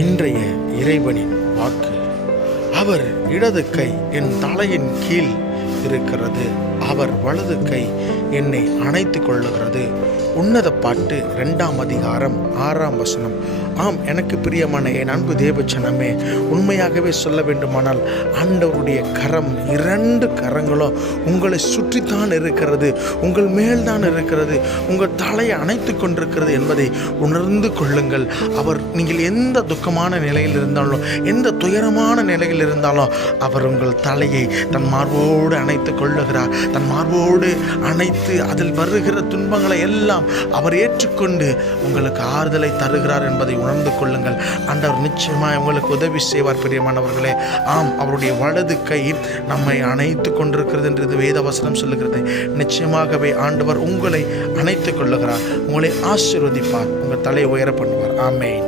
இன்றைய இறைவனின் வாக்கு. அவர் இடது கை என் தலையின் கீழ் இருக்கிறது, அவர் வலது கை என்னை அணைத்து கொள்ளுகிறது. உன்னத பாட்டு 2ஆம் அதிகாரம் 6ஆம் வசனம். ஆம், எனக்கு பிரியமான என் அன்பு தேவச்சனமே, உண்மையாகவே சொல்ல வேண்டுமானால் ஆண்டவருடைய கரம், 2 கரங்களும் உங்களை சுற்றித்தான் இருக்கிறது, உங்கள் மேல்தான் இருக்கிறது, உங்கள் தலையை அணைத்து கொண்டிருக்கிறது என்பதை உணர்ந்து கொள்ளுங்கள். அவர் நீங்கள் எந்த துக்கமான நிலையில் இருந்தாலும், எந்த துயரமான நிலையில் இருந்தாலும், அவர் உங்கள் தலையை தன் மார்போடு அணைத்து கொள்ளுகிறார். தன் மார்போடு அணைத்து அதில் வருகிற துன்பங்களை எல்லாம் அவர் ஏற்றுக்கொண்டு உங்களுக்கு ஆறுதலை தருகிறார் என்பதை உணர்ந்து கொள்ளுங்கள். ஆண்டவர் நிச்சயமாக உங்களுக்கு உதவி செய்வார் பிரியமானவர்களே. ஆம், அவருடைய வலது கை நம்மை அணைத்து கொண்டிருக்கிறது என்று வேத வசனம் சொல்லுகிறது. நிச்சயமாகவே ஆண்டவர் உங்களை அணைத்து கொள்ளுகிறார், உங்களை ஆசீர்வதிப்பார், உங்கள் தலையை உயர பண்ணுவார். ஆமென்.